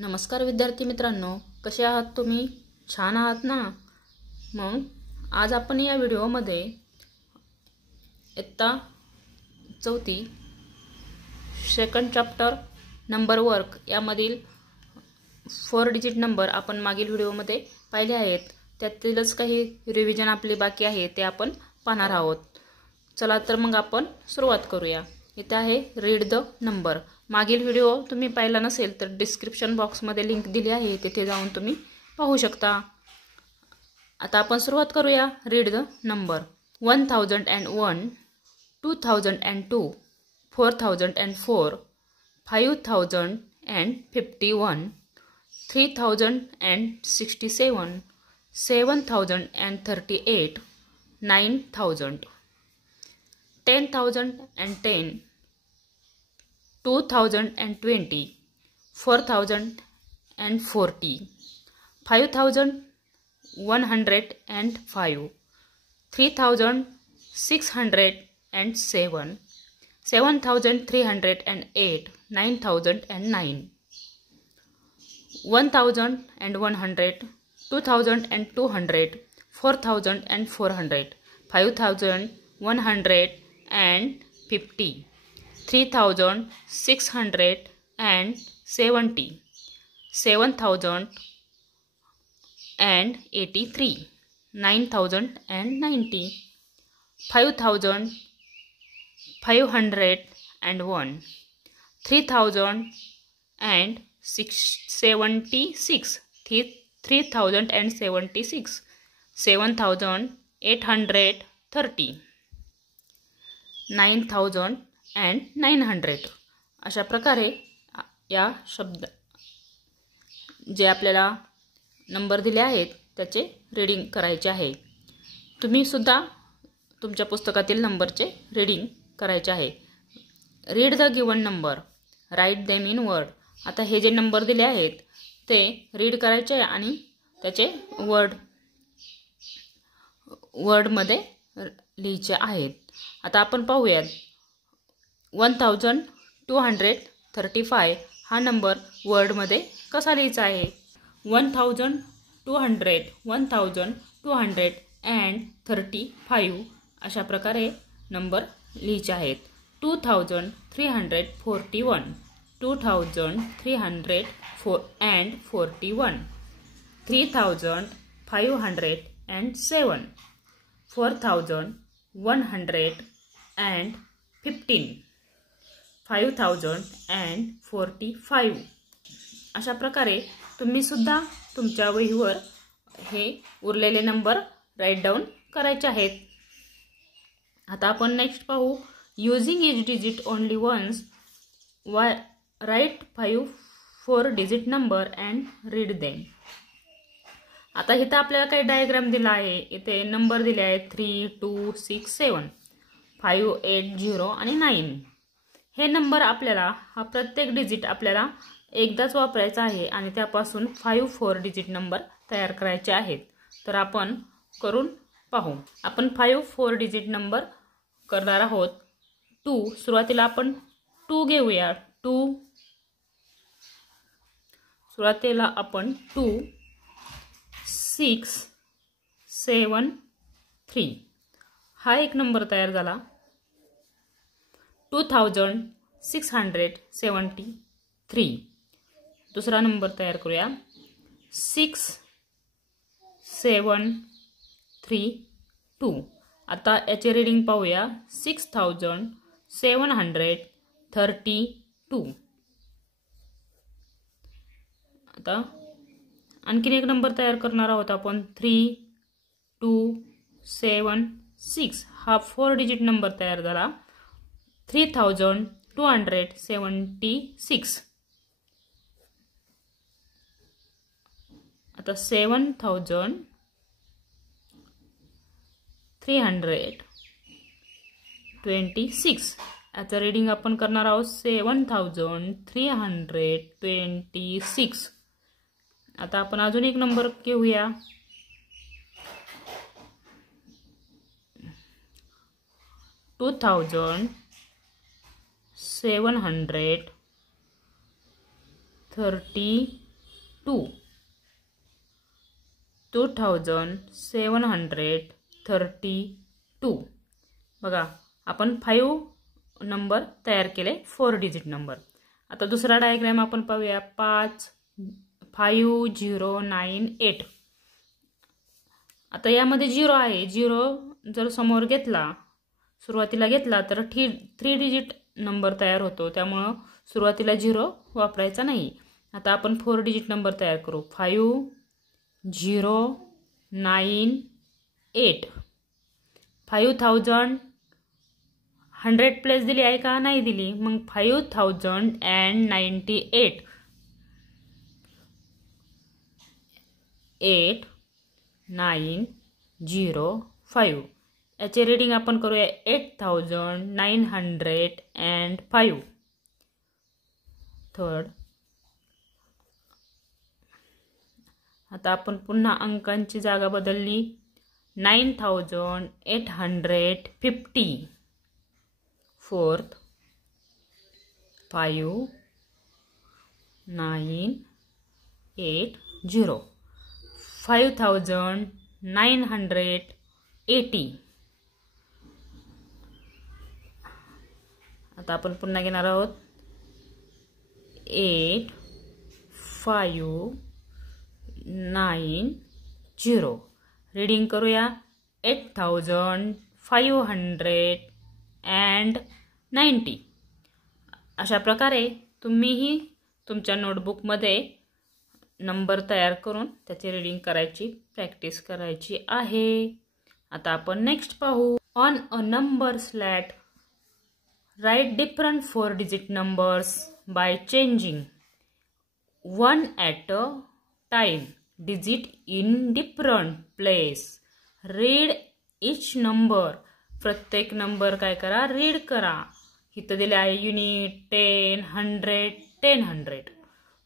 नमस्कार विद्यार्थी मित्रांनो, कसे आहात तुम्ही? छान आहात ना? मग आज आपण या व्हिडिओमध्ये इयत्ता 4 सेकंड चॅप्टर नंबर वर्क यामधील 4 डिजिट नंबर आपण मागील व्हिडिओमध्ये पाहिले आहेत. त्यातीलच काही रिव्हिजन आपली बाकी आहे ते आपण पाहणार आहोत. चला तर मग आपण सुरुवात करूया. इथे आहे रीड द नंबर. मागील व्हिडिओ तुम्ही पाहिला नसेल तर डिस्क्रिप्शन बॉक्समध्ये लिंक दिली आहे, तिथे जाऊन तुम्ही पाहू शकता. आता आपण सुरुवात करूया. Read the number. 1001, 2002, 4004, 5051, 3067, 7038, 9000, 10,010, 2020, 4040, 5105, 3607, 7308, 9009, 1100, 2200, 4400, 5150, 3670, 7083, 9090, 5501, 3076, 7830, 9900. अशा प्रकारे या शब्द जे आपल्याला नंबर दिले आहेत त्याचे रीडिंग करायचे आहे. तुम्ही सुद्धा तुमच्या पुस्तकातील नंबरचे रीडिंग करायचे आहे. Read the given number, write them in word. आता हे जे नंबर दिले आहेत ते रीड करायचे आहे आणि त्याचे वर्डमध्ये लिहायचे आहेत. आता आपण पाहूयात. 1235 हा नंबर वर्डमध्ये कसा लिहायचा आहे. 1235 अशा प्रकारे नंबर लिहायचे आहेत. 2341, 2341, 3507, 4115, 5045. अशा प्रकारे तुम्ही सुद्धा तुमच्या वहीवर हे उरलेले नंबर राईट डाऊन करायचे आहेत. आता आपण नेक्स्ट पाहू. Using each digit only once, write 4 digit number and read them. आता इथं आपल्याला काही डायग्राम दिला आहे. इथे नंबर दिले आहेत 3, 2, 6, 7, 5, 8, 0 आणि 9. हे नंबर आपल्याला हा प्रत्येक डिजिट आपल्याला एकदाच वापरायचा आहे आणि त्यापासून 4 डिजिट नंबर तयार करायचे आहेत. तर आपण करून पाहू. आपण 4 डिजिट नंबर करणार आहोत. 2 सुरुवातीला आपण 2 घेऊया. 2 सुरुवातीला आपण 2, 6, 7, 3 हा एक नंबर तयार झाला. 2673. दुसरा नंबर तयार करूया. 6732. आता याचे रीडिंग पाहूया. 6732. आता आणखीन एक नंबर तयार करणार आहोत आपण. 3276 हा 4 डिजिट नंबर तयार झाला. 3276. आता 7326 याचं रीडिंग आपण करणार आहोत. 7326. आता आपण अजून एक नंबर घेऊया. 2730 2732 बघा आपण 5 नंबर तयार केले 4 डिजिट नंबर। आता दुसरा डायग्राम आपण पाहूया 5098। आता यामध्ये 0 आहे, 0 जर समोर घेतला सुरुवातीला घेतला तर 3 डिजिट नंबर तयार होतो, त्यामुळे सुरुवातीला 0 वापरायचा नाही। आता आपण 4 डिजिट नंबर तयार करू 5098। 5000 100 प्लेस दिली आहे का नाही दिली, मग 5098 8905 याचे रीडिंग आपण करूया 8905। थर्ड आता आपण पुन्हा अंकांची जागा बदलली 9850। फोर्थ 5980 5980। आता आपण पुन्हा घेणार आहोत 8590। रीडिंग करूया 8590। अशा प्रकारे तुम्हीही तुमच्या नोटबुकमध्ये नंबर तयार करून त्याची रीडिंग करायची प्रॅक्टिस करायची आहे। आता आपण नेक्स्ट पाहू on a number slat right different 4 digit numbers by changing one at a time digit in different place। read each number प्रत्येक नंबर काय करा रीड करा। इथं दिले आहे युनिट 10 100 10 100।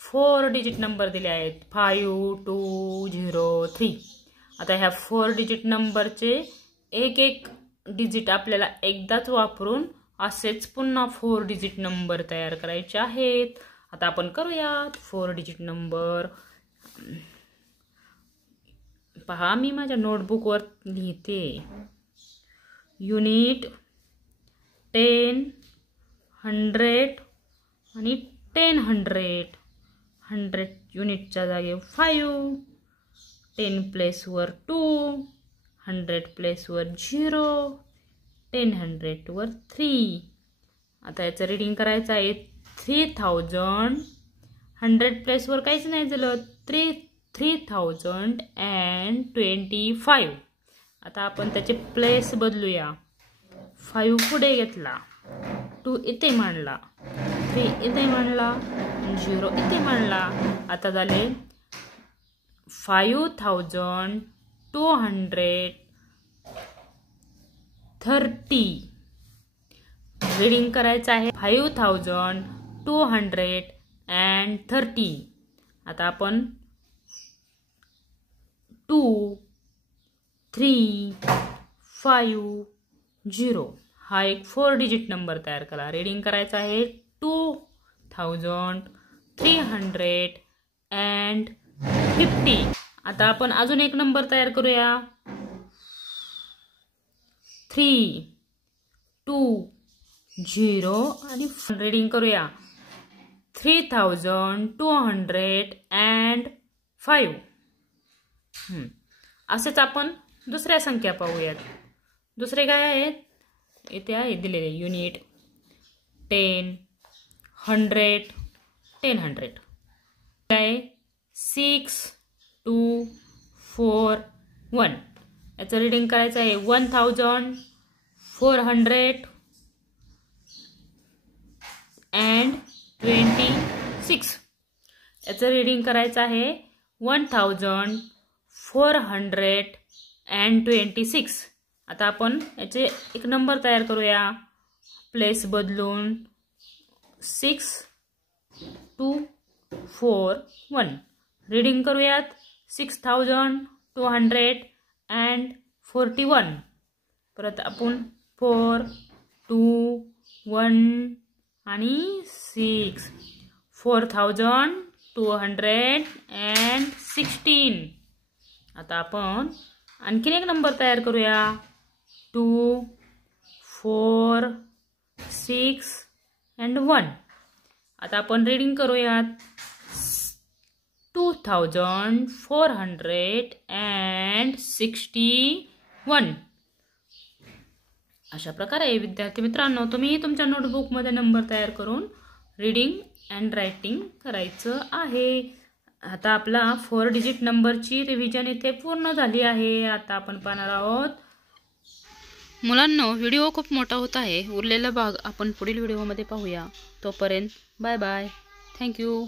4 डिजिट नंबर दिले आहेत 5203। आता ह्या 4 डिजिट नंबरचे एक एक डिजिट आपल्याला एकदाच वापरून असेच पुन्हा 4 डिजिट नंबर तयार करायचे आहेत। आता आपण करूयात 4 डिजिट नंबर। पहा मी माझ्या नोटबुकवर लिहिते युनिट 10 100 आणि 10 100। 100 युनिटच्या जागी 5, 10 प्लेसवर 2, 100 प्लेसवर 0, 10 100 वर 3। आता याचं रीडिंग करायचं आहे 3000। 100 प्लेसवर काहीच नाही झालं 3025। आता आपण त्याचे प्लेस बदलूया 5 पुढे घेतला 2 इथे मांडला 3 इथे मांडला 0 इथे मांडला। आता झाले 5230। रीडिंग करायचं आहे 5230। आता आपण 2 3 5 0 हा एक 4 डिजिट नंबर तयार करा। रीडिंग करायचं आहे 2350। आता आपण अजून एक नंबर तयार करूया 320 आणि रीडिंग करूया 3205। असेच आपण दुसऱ्या संख्या पाहूयात। दुसरे काय आहेत इथे आहे दिलेले युनिट 10 100 10 100 काय 6241। याचं रीडिंग करायचं आहे 1426। याचं रीडिंग करायचं आहे 1426। आता आपण याचे एक नंबर तयार करूया प्लेस बदलून 6241। रीडिंग करूयात 6241। परत आपण 4 2 1 आणि 6 4000 216. आता आपण आणखीन एक नंबर तयार करूया. 2, 4, 6 and 1. आता आपण रीडिंग करूयात. 2461. अशा प्रकारे विद्यार्थी मित्रांनो, तुम्ही तुमच्या नोटबुकमध्ये नंबर तयार करून रीडिंग अँड रायटिंग करायचं आहे. आता आपला 4 डिजिट नंबरची रिव्हिजन इथे पूर्ण झाली आहे. आता आपण पाहणार आहोत. मुलांनो, व्हिडिओ खूप मोठा होत आहे. उरलेला भाग आपण पुढील व्हिडिओमध्ये पाहूया. तोपर्यंत बाय बाय. थँक्यू.